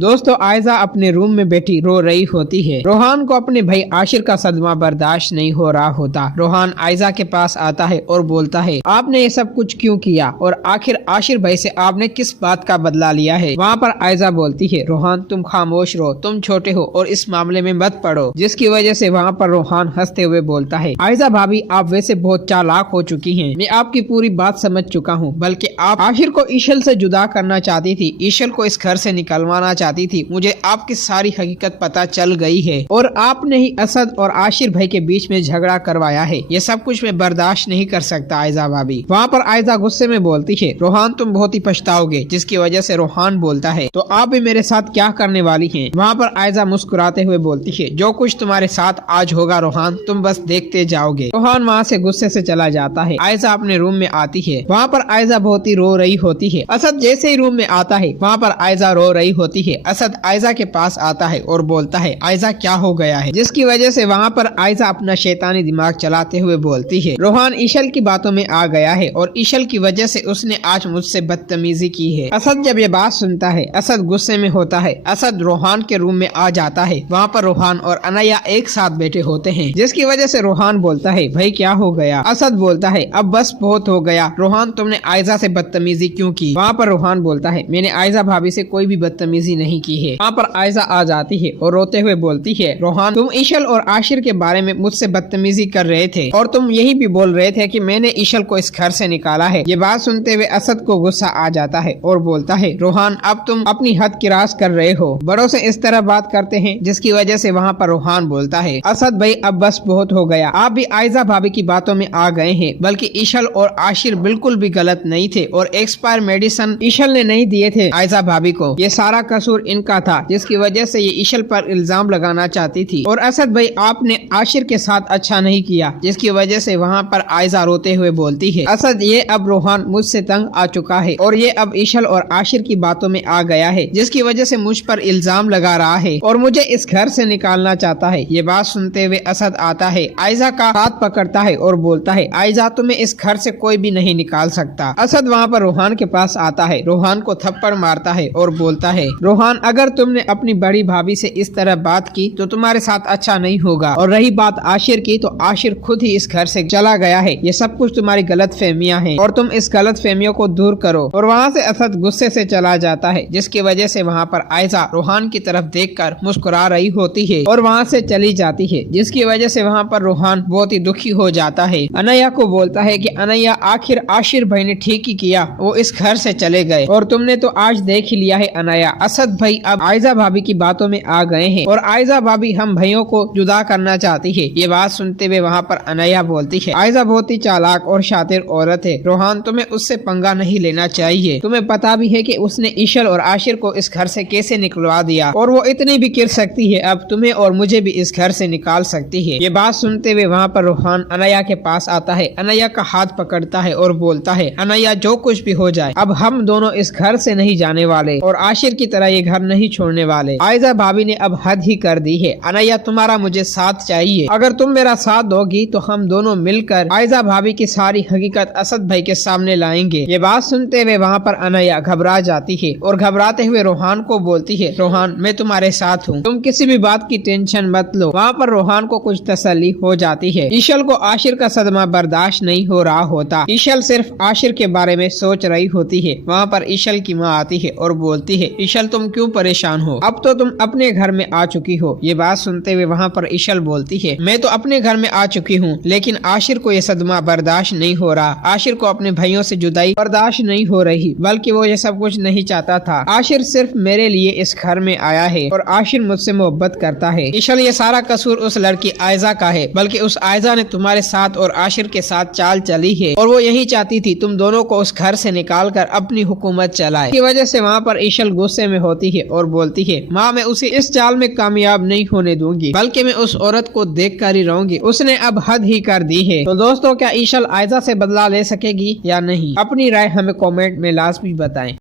दोस्तों आयजा अपने रूम में बैठी रो रही होती है। रोहान को अपने भाई आशिर का सदमा बर्दाश्त नहीं हो रहा होता। रोहान आयजा के पास आता है और बोलता है, आपने ये सब कुछ क्यों किया और आखिर आशिर भाई से आपने किस बात का बदला लिया है। वहाँ पर आयजा बोलती है, रोहान तुम खामोश रहो, तुम छोटे हो और इस मामले में मत पड़ो। जिसकी वजह से वहाँ पर रोहान हंसते हुए बोलता है, आयजा भाभी आप वैसे बहुत चालाक हो चुकी हैं, मैं आपकी पूरी बात समझ चुका हूँ। बल्कि आप आशिर को ईशल से जुदा करना चाहती थी, ईशल को इस घर से निकलवाना चाहती थी। मुझे आपकी सारी हकीकत पता चल गई है और आपने ही असद और आशिर भाई के बीच में झगड़ा करवाया है। ये सब कुछ मैं बर्दाश्त नहीं कर सकता आयजा भाभी। वहाँ पर आयजा गुस्से में बोलती है, रोहान तुम बहुत ही पछताओगे। जिसकी वजह से रोहान बोलता है, तो आप भी मेरे साथ क्या करने वाली हैं। वहाँ पर आयजा मुस्कुराते हुए बोलती है, जो कुछ तुम्हारे साथ आज होगा रोहान, तुम बस देखते जाओगे। रोहान वहाँ से गुस्से से चला जाता है। आयजा अपने रूम में आती है। वहाँ पर आयजा बहुत ही रो रही होती है। असद जैसे ही रूम में आता है, वहाँ पर आयजा रो रही होती है। असद आयजा के पास आता है और बोलता है, आयजा क्या हो गया है। जिसकी वजह से वहाँ पर आयजा अपना शैतानी दिमाग चलाते हुए बोलती है, रोहान ईशल की बातों में आ गया है और ईशल की वजह से उसने आज मुझसे बदतमीजी की है। असद जब ये बात सुनता है, असद गुस्से में होता है। असद रोहान के रूम में आ जाता है। वहाँ पर रोहान और अनया एक साथ बैठे होते हैं। जिसकी वजह से रोहान बोलता है, भाई क्या हो गया। असद बोलता है, अब बस बहुत हो गया रोहान, तुमने आयजा से बदतमीजी क्यों की। वहाँ पर रोहान बोलता है, मैंने आयजा भाभी से कोई भी बदतमीजी नहीं की है। वहाँ पर आयजा आ जाती है और रोते हुए बोलती है, रोहान तुम ईशल और आशिर के बारे में मुझसे बदतमीजी कर रहे थे और तुम यही भी बोल रहे थे कि मैंने ईशल को इस घर से निकाला है। ये बात सुनते हुए असद को गुस्सा आ जाता है और बोलता है, रोहान अब तुम अपनी हद किरास कर रहे हो, बड़ों से इस तरह बात करते हैं। जिसकी वजह से वहाँ पर रोहान बोलता है, असद भाई अब बस बहुत हो गया, आप भी आयजा भाभी की बातों में आ गए हैं। बल्कि ईशल और आशिर बिल्कुल भी गलत नहीं थे और एक्सपायर मेडिसिन ईशल ने नहीं दिए थे आयजा भाभी को, ये सारा कसूर इनका था। जिसकी वजह से ये ईशल पर इल्जाम लगाना चाहती थी। और असद भाई आपने आशिर के साथ अच्छा नहीं किया। जिसकी वजह से वहाँ पर आयजा रोते हुए बोलती है, असद ये अब रोहान मुझसे तंग आ चुका है और ये अब ईशल और आशिर की बातों में आ गया है। जिसकी वजह से मुझ पर इल्जाम लगा रहा है और मुझे इस घर से निकालना चाहता है। ये बात सुनते हुए असद आता है, आयजा का हाथ पकड़ता है और बोलता है, आयजा तुम्हें इस घर से कोई भी नहीं निकाल सकता। असद वहाँ पर रोहान के पास आता है, रोहान को थप्पड़ मारता है और बोलता है, रोहान अगर तुमने अपनी बड़ी भाभी से इस तरह बात की तो तुम्हारे साथ अच्छा नहीं होगा। और रही बात आशिर की, तो आशिर खुद ही इस घर से चला गया है। ये सब कुछ तुम्हारी गलत फहमियाँ हैं और तुम इस गलत फहमियों को दूर करो। और वहाँ से असद गुस्से से चला जाता है। जिसकी वजह से वहाँ पर आयजा रोहान की तरफ देखकर मुस्कुरा रही होती है और वहाँ से चली जाती है। जिसकी वजह से वहाँ पर रोहान बहुत ही दुखी हो जाता है। अनया को बोलता है कि अनया आखिर आशिर भाई ने ठीक ही किया, वो इस घर से चले गए और तुमने तो आज देख ही लिया है अनया, असद भाई अब आयजा भाभी की बातों में आ गए हैं और आयजा भाभी हम भाइयों को जुदा करना चाहती है। ये बात सुनते हुए वहाँ पर अनया बोलती है, आयजा बहुत ही चालाक और शातिर औरत है, रोहान तुम्हें उससे पंगा नहीं लेना चाहिए। तुम्हें पता भी है कि उसने ईशल और आशिर को इस घर से कैसे निकलवा दिया और वो इतनी भी गिर सकती है, अब तुम्हें और मुझे भी इस घर से निकाल सकती है। ये बात सुनते हुए वहाँ पर रोहान अनया के पास आता है, अनया का हाथ पकड़ता है और बोलता है, अनया जो कुछ भी हो जाए अब हम दोनों इस घर से नहीं जाने वाले और आशिर की तरह ये घर नहीं छोड़ने वाले। आयजा भाभी ने अब हद ही कर दी है। अनया तुम्हारा मुझे साथ चाहिए, अगर तुम मेरा साथ दोगी तो हम दोनों मिलकर आयजा भाभी की सारी हकीकत असद भाई के सामने लाएंगे। ये बात सुनते हुए वहाँ पर अनया घबरा जाती है और घबराते हुए रोहान को बोलती है, रोहान मैं तुम्हारे साथ हूँ, तुम किसी भी बात की टेंशन मत लो। वहाँ पर रोहान को कुछ तसल्ली हो जाती है। ईशल को आशिर का सदमा बर्दाश्त नहीं हो रहा होता। ईशल सिर्फ आशिर के बारे में सोच रही होती है। वहाँ पर ईशल की माँ आती है और बोलती है, ईशल तुम क्यों परेशान हो, अब तो तुम अपने घर में आ चुकी हो। ये बात सुनते हुए वहाँ पर ईशल बोलती है, मैं तो अपने घर में आ चुकी हूँ लेकिन आशिर को ये सदमा बर्दाश्त नहीं हो रहा। आशिर को अपने भाइयों से जुदाई बर्दाश्त नहीं हो रही, बल्कि वो ये सब कुछ नहीं चाहता था। आशिर सिर्फ मेरे लिए इस घर में आया है और आशिर मुझसे मोहब्बत करता है। ईशल ये सारा कसूर उस लड़की आयजा का है, बल्कि उस आयजा ने तुम्हारे साथ और आशिर के साथ चाल चली है और वो यही चाहती थी तुम दोनों को उस घर से निकाल कर अपनी हुकूमत चलाए। की वजह से वहाँ पर ईशल गुस्से में होती है और बोलती है, माँ मैं उसे इस चाल में कामयाब नहीं होने दूंगी, बल्कि मैं उस औरत को देख कर ही रहूंगी, उसने अब हद ही कर दी है। तो दोस्तों क्या ईशल आयजा से बदला ले सकेगी या नहीं, अपनी राय हमें कमेंट में लाजमी बताएं।